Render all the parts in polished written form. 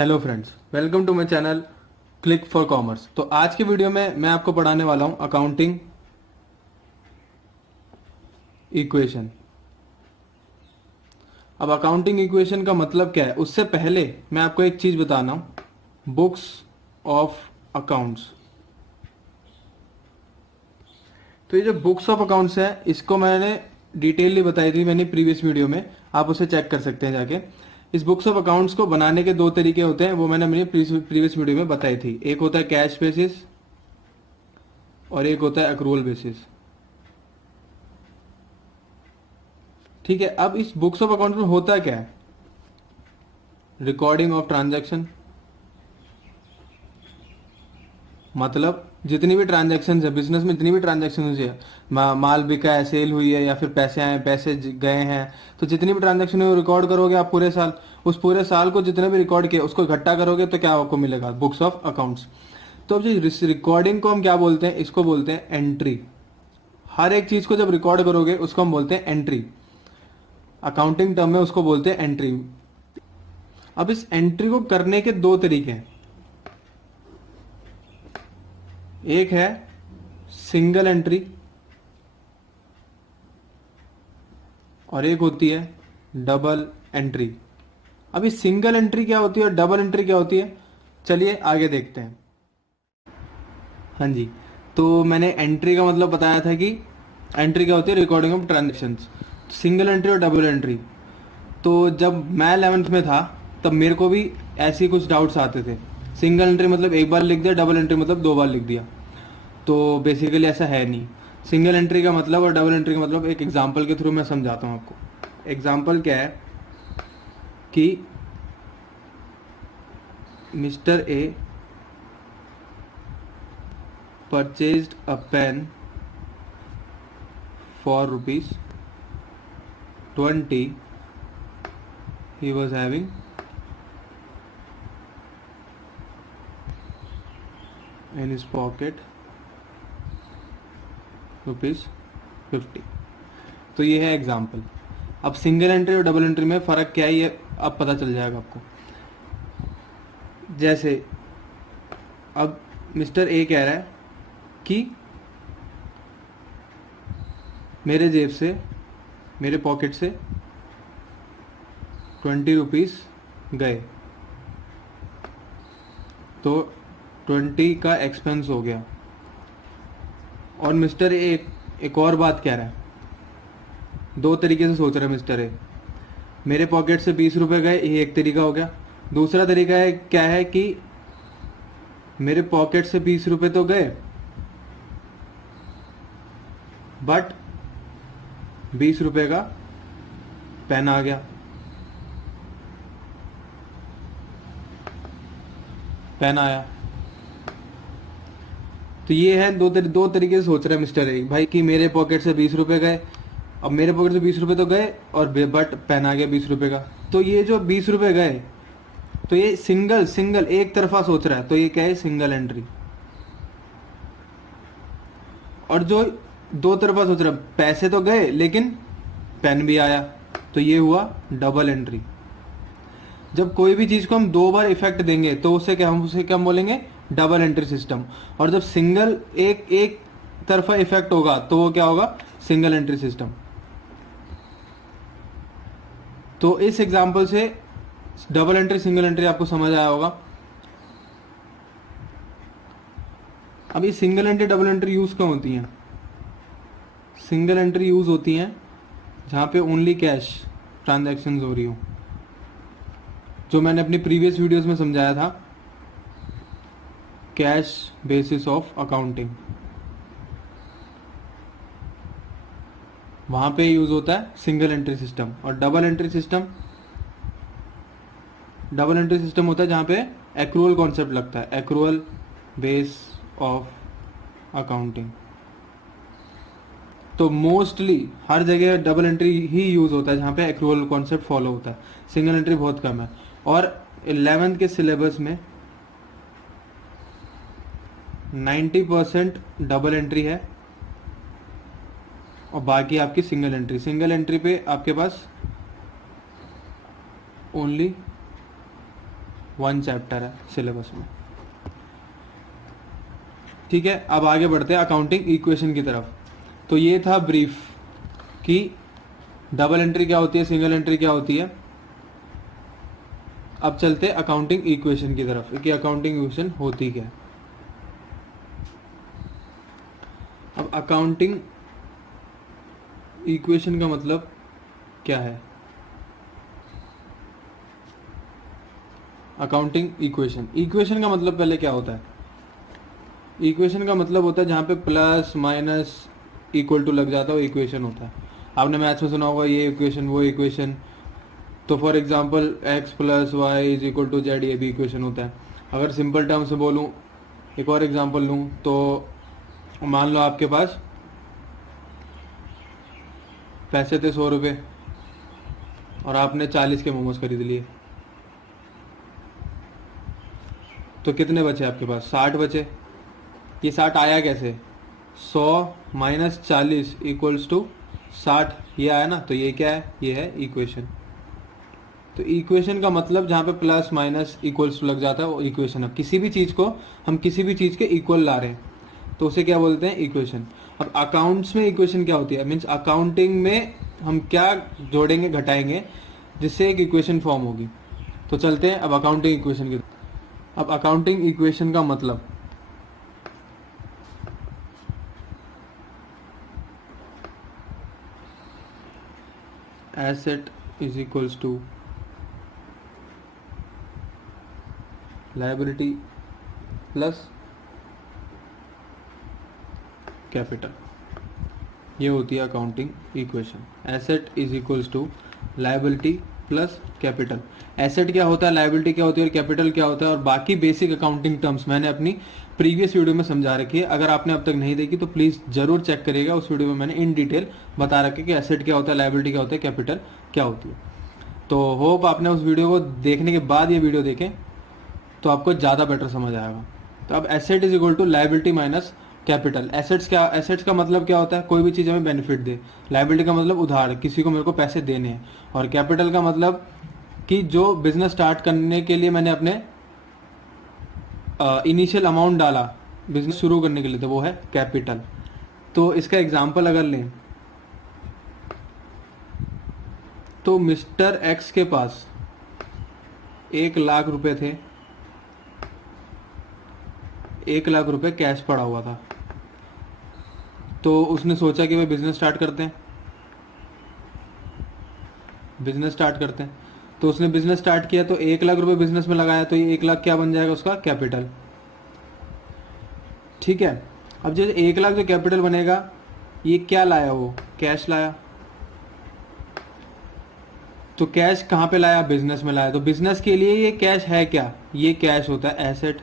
Hello friends, welcome to my channel click for commerce. तो आज की वीडियो में मैं आपको पढ़ाने वाला हूं अकाउंटिंग इक्वेशन। अब अकाउंटिंग इक्वेशन का मतलब क्या है, उससे पहले मैं आपको एक चीज़ बताना हूं। Books of accounts. तो ये जो बुक्स ऑफ अकाउंट्स है, इसको मैंने डिटेलली बताई थी मैंने प्रीवियस वीडियो में, आप उसे चेक कर सकते हैं जाके। इस बुक्स ऑफ अकाउंट्स को बनाने के दो तरीके होते हैं, वो मैंने मेरी प्रीवियस वीडियो में बताई थी। एक होता है कैश बेसिस और एक होता है अक्रूवल बेसिस। ठीक है, अब इस बुक्स ऑफ अकाउंट में होता क्या है, रिकॉर्डिंग ऑफ ट्रांजैक्शन। मतलब जितनी भी ट्रांजैक्शन है बिजनेस में, जितनी भी ट्रांजैक्शन हुई है, माल बिका है, सेल हुई है, या फिर पैसे आए, पैसे गए हैं, तो जितनी भी ट्रांजैक्शन हुई रिकॉर्ड करोगे आप पूरे साल। उस पूरे साल को जितने भी रिकॉर्ड किए उसको इकट्ठा करोगे तो क्या आपको मिलेगा, बुक्स ऑफ अकाउंट्स। तो अब जो रिकॉर्डिंग को हम क्या बोलते हैं, इसको बोलते हैं एंट्री। हर एक चीज को जब रिकॉर्ड करोगे उसको हम बोलते हैं एंट्री। अकाउंटिंग टर्म में उसको बोलते हैं एंट्री। अब इस एंट्री को करने के दो तरीके हैं। एक है सिंगल एंट्री और एक होती है डबल एंट्री। अभी सिंगल एंट्री क्या होती है और डबल एंट्री क्या होती है, चलिए आगे देखते हैं। हाँ जी, तो मैंने एंट्री का मतलब बताया था कि एंट्री क्या होती है, recording of transactions. Single entry और डबल एंट्री। तो जब मैं 11th में था तब मेरे को भी ऐसे कुछ डाउट्स आते थे। सिंगल एंट्री मतलब एक बार लिख दिया, डबल एंट्री मतलब दो बार लिख दिया। तो बेसिकली ऐसा है नहीं। सिंगल एंट्री का मतलब और डबल एंट्री का मतलब एक एग्जांपल के थ्रू मैं समझाता हूँ आपको। एग्जांपल क्या है कि mister A purchased a pen for ₹20 he was having in his pocket ₹50। तो ये है एग्जाम्पल। अब सिंगल एंट्री और डबल एंट्री में फ़र्क क्या है ये अब पता चल जाएगा आपको। जैसे अब मिस्टर ए कह रहा है कि मेरे जेब से, मेरे पॉकेट से ₹20 गए, तो 20 का एक्सपेंस हो गया। और मिस्टर ए एक और बात कह रहा है, दो तरीके से सोच रहा है मिस्टर ए। मेरे पॉकेट से ₹20 गए, ये एक तरीका हो गया। दूसरा तरीका है क्या है कि मेरे पॉकेट से ₹20 तो गए बट ₹20 का पेन आ गया, पेन आया। तो ये है दो तरीके से सोच रहा है मिस्टर ए भाई कि मेरे पॉकेट से ₹20 गए। अब मेरे पॉकेट से ₹20 तो गए और बट पेन आ गया ₹20 का। तो ये जो ₹20 गए, तो ये सिंगल सिंगल एक तरफा सोच रहा है, तो ये क्या है, सिंगल एंट्री। और जो दो तरफा सोच रहा है, पैसे तो गए लेकिन पेन भी आया, तो ये हुआ डबल एंट्री। जब कोई भी चीज को हम दो बार इफेक्ट देंगे तो उसे क्या हम बोलेंगे, डबल एंट्री सिस्टम। और जब सिंगल एक तरफा इफेक्ट होगा तो वो क्या होगा, सिंगल एंट्री सिस्टम। तो इस एग्जांपल से डबल एंट्री सिंगल एंट्री आपको समझ आया होगा। अब ये single entry double entry use क्यों होती हैं। सिंगल एंट्री यूज होती हैं जहां पे ओनली कैश ट्रांजैक्शन हो रही हो, जो मैंने अपनी प्रीवियस वीडियोस में समझाया था, कैश बेसिस ऑफ अकाउंटिंग, वहां पे यूज होता है सिंगल एंट्री सिस्टम। और डबल एंट्री सिस्टम होता है जहां पे एक्रूअल कॉन्सेप्ट लगता है, एक्रूअल बेस ऑफ अकाउंटिंग। तो मोस्टली हर जगह डबल एंट्री ही यूज होता है जहां पे एक्रूअल कॉन्सेप्ट फॉलो होता है, सिंगल एंट्री बहुत कम है। और 11th के सिलेबस में 90% डबल एंट्री है और बाकी आपकी सिंगल एंट्री। सिंगल एंट्री पे आपके पास ओनली 1 चैप्टर है सिलेबस में। ठीक है, अब आगे बढ़ते हैं अकाउंटिंग इक्वेशन की तरफ। तो ये था ब्रीफ कि डबल एंट्री क्या होती है, सिंगल एंट्री क्या होती है। अब चलते हैं अकाउंटिंग इक्वेशन की तरफ कि अकाउंटिंग इक्वेशन होती क्या है। अब अकाउंटिंग इक्वेशन का मतलब क्या है। अकाउंटिंग इक्वेशन, इक्वेशन का मतलब पहले क्या होता है। इक्वेशन का मतलब होता है जहाँ पे प्लस माइनस इक्वल टू लग जाता है वो इक्वेशन होता है। आपने मैथ्स में सुना होगा ये इक्वेशन वो इक्वेशन। तो for example x plus Y is equal to Z, ये भी इक्वेशन होता है। अगर सिंपल टर्म से बोलूँ, एक और एग्जांपल लूँ, तो मान लो आपके पास पैसे थे 100 रुपये और आपने 40 के मोमोज खरीद लिए, तो कितने बचे आपके पास, 60 बचे। ये 60 आया कैसे, 100 माइनस 40 इक्वल्स टू 60, ये आया ना। तो ये क्या है, ये है इक्वेशन। तो इक्वेशन का मतलब जहाँ पे प्लस माइनस इक्वल्स टू लग जाता है वो इक्वेशन। अब किसी भी चीज़ को हम किसी भी चीज़ के इक्वल ला रहे हैं तो उसे क्या बोलते हैं, इक्वेशन। अब अकाउंट्स में इक्वेशन क्या होती है, मीन्स अकाउंटिंग में हम क्या जोड़ेंगे घटाएंगे जिससे एक इक्वेशन फॉर्म होगी। तो चलते हैं अब अकाउंटिंग इक्वेशन की। अब अकाउंटिंग इक्वेशन का मतलब, asset is equals to liability plus capital, ये होती है accounting equation. Asset is equals to liability plus capital. Asset क्या होता है, लायबिलिटी क्या होती है और कैपिटल क्या होता है, और बाकी बेसिक अकाउंटिंग टर्म्स मैंने अपनी प्रीवियस वीडियो में समझा रखी है। अगर आपने अब तक नहीं देखी तो प्लीज़ ज़रूर चेक करिएगा, उस वीडियो में मैंने इन डिटेल बता रखा है कि एसेट क्या होता है, लायबिलिटी क्या होता है, कैपिटल क्या होती है। तो होप आपने उस वीडियो को देखने के बाद ये वीडियो देखें तो आपको ज़्यादा बेटर समझ आएगा। तो अब asset is equal to liability minus capital. Assets क्या, एसेट्स का मतलब क्या होता है, कोई भी चीज़ हमें बेनिफिट दे। लायबिलिटी का मतलब उधार, किसी को मेरे को पैसे देने हैं। और कैपिटल का मतलब कि जो बिजनेस स्टार्ट करने के लिए मैंने अपने इनिशियल अमाउंट डाला बिजनेस शुरू करने के लिए, तो वो है कैपिटल। तो इसका एग्जांपल अगर लें तो मिस्टर एक्स के पास 1,00,000 रुपए थे, 1,00,000 रुपए कैश पड़ा हुआ था। तो उसने सोचा कि भाई बिजनेस स्टार्ट करते हैं, बिजनेस स्टार्ट करते हैं। तो उसने बिजनेस स्टार्ट किया, तो 1,00,000 रुपए बिजनेस में लगाया, तो ये 1,00,000 क्या बन जाएगा, उसका कैपिटल। ठीक है, अब जैसे 1,00,000 जो कैपिटल बनेगा, ये क्या लाया, वो कैश लाया। तो कैश कहाँ पे लाया, बिजनेस में लाया। तो बिजनेस के लिए ये कैश है क्या, ये कैश होता है एसेट।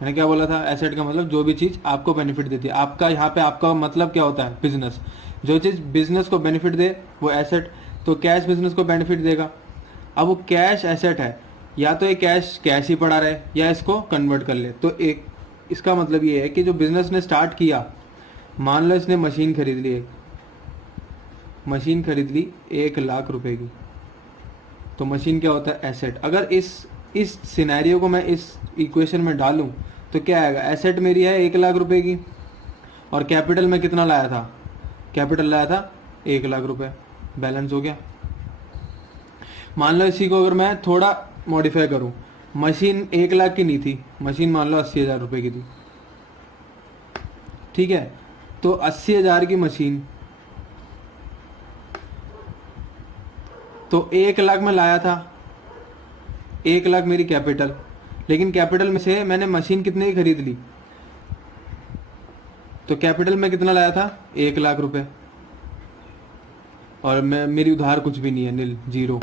मैंने क्या बोला था, एसेट का मतलब जो भी चीज़ आपको बेनिफिट देती है। आपका यहाँ पे आपका मतलब क्या होता है, बिजनेस। जो चीज़ बिजनेस को बेनिफिट दे वो एसेट। तो कैश बिजनेस को बेनिफिट देगा। अब वो कैश एसेट है, या तो ये कैश कैश ही पड़ा रहे या इसको कन्वर्ट कर ले। तो एक इसका मतलब ये है कि जो बिजनेस ने स्टार्ट किया, मान लो इसने मशीन खरीद ली, मशीन खरीद ली 1,00,000 रुपए की, तो मशीन क्या होता है, एसेट। अगर इस सिनेरियो को मैं इस इक्वेशन में डालूं तो क्या आएगा, एसेट मेरी है 1,00,000 रुपए की और कैपिटल में कितना लाया था, कैपिटल लाया था 1,00,000 रुपए, बैलेंस हो गया। मान लो इसी को अगर मैं थोड़ा मॉडिफाई करूं, मशीन 1,00,000 की नहीं थी, मशीन मान लो 80,000 रुपए की थी। ठीक है, तो 80,000 की मशीन, तो 1,00,000 में लाया था, 1,00,000 मेरी कैपिटल, लेकिन कैपिटल में से मैंने मशीन कितने की खरीद ली, तो कैपिटल में कितना लाया था, 1,00,000 रुपए, और मैं मेरी उधार कुछ भी नहीं है, नील, जीरो।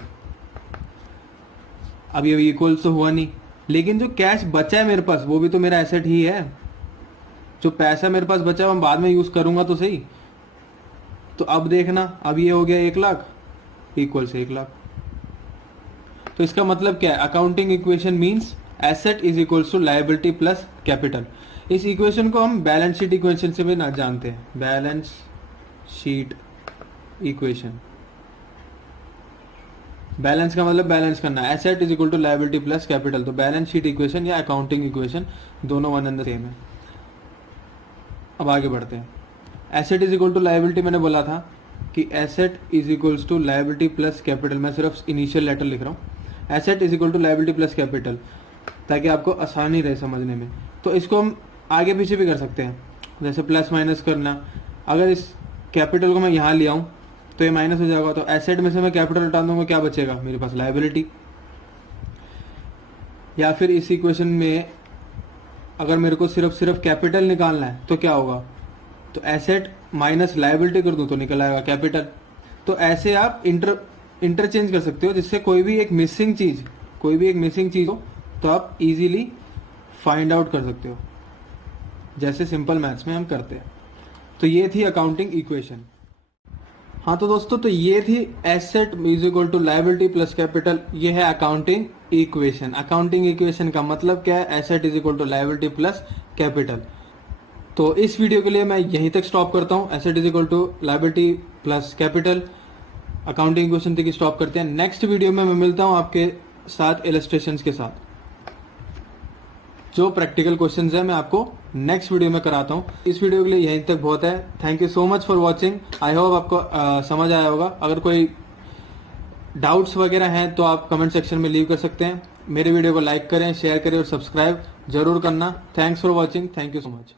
अब ये इक्वल्स तो हुआ नहीं, लेकिन जो कैश बचा है मेरे पास वो भी तो मेरा एसेट ही है। जो पैसा मेरे पास बचा है मैं बाद में यूज करूंगा तो सही। तो अब देखना, अब ये हो गया 1,00,000 इक्वल से 1,00,000। तो इसका मतलब क्या है, accounting equation means asset is equals to liability plus capital. इस इक्वेशन को हम बैलेंस शीट इक्वेशन से भी ना जानते हैं, बैलेंस शीट इक्वेशन। बैलेंस का मतलब बैलेंस करना, asset is equal to liability plus capital. तो बैलेंस शीट इक्वेशन या अकाउंटिंग इक्वेशन दोनों वन एंड द सेम है। अब आगे बढ़ते हैं। Asset is equal to liability मैंने बोला था कि asset is equals to liability plus capital. मैं सिर्फ इनिशियल लेटर लिख रहा हूँ, asset is equal to liability plus capital, ताकि आपको आसानी रहे समझने में। तो इसको हम आगे पीछे भी कर सकते हैं, जैसे प्लस माइनस करना। अगर इस कैपिटल को मैं यहाँ ले आऊँ तो ये माइनस हो जाएगा, तो एसेट में से मैं कैपिटल हटा दूंगा, क्या बचेगा मेरे पास, लायबिलिटी। या फिर इस इक्वेशन में अगर मेरे को सिर्फ कैपिटल निकालना है तो क्या होगा, तो एसेट माइनस लायबिलिटी कर दूं तो निकल आएगा कैपिटल। तो ऐसे आप इंटरचेंज कर सकते हो, जिससे कोई भी एक मिसिंग चीज हो तो आप इजीली फाइंड आउट कर सकते हो, जैसे सिंपल मैथ्स में हम करते हैं। तो ये थी अकाउंटिंग इक्वेशन। हाँ तो दोस्तों, तो ये थी asset is equal to liability plus capital, ये है अकाउंटिंग इक्वेशन। अकाउंटिंग इक्वेशन का मतलब क्या है, asset is equal to liability plus capital. तो इस वीडियो के लिए मैं यहीं तक स्टॉप करता हूँ। Asset is equal to liability plus capital, accounting equation तक स्टॉप करते हैं। नेक्स्ट वीडियो में मैं मिलता हूँ आपके साथ इलस्ट्रेशंस के साथ। जो प्रैक्टिकल क्वेश्चंस है मैं आपको नेक्स्ट वीडियो में कराता हूँ। इस वीडियो के लिए यहीं तक बहुत है। Thank you so much for watching. I hope आपको समझ आया होगा। अगर कोई डाउट्स वगैरह हैं तो आप कमेंट सेक्शन में लीव कर सकते हैं। मेरे वीडियो को लाइक करें, शेयर करें और सब्सक्राइब जरूर करना। Thanks for watching. Thank you so much.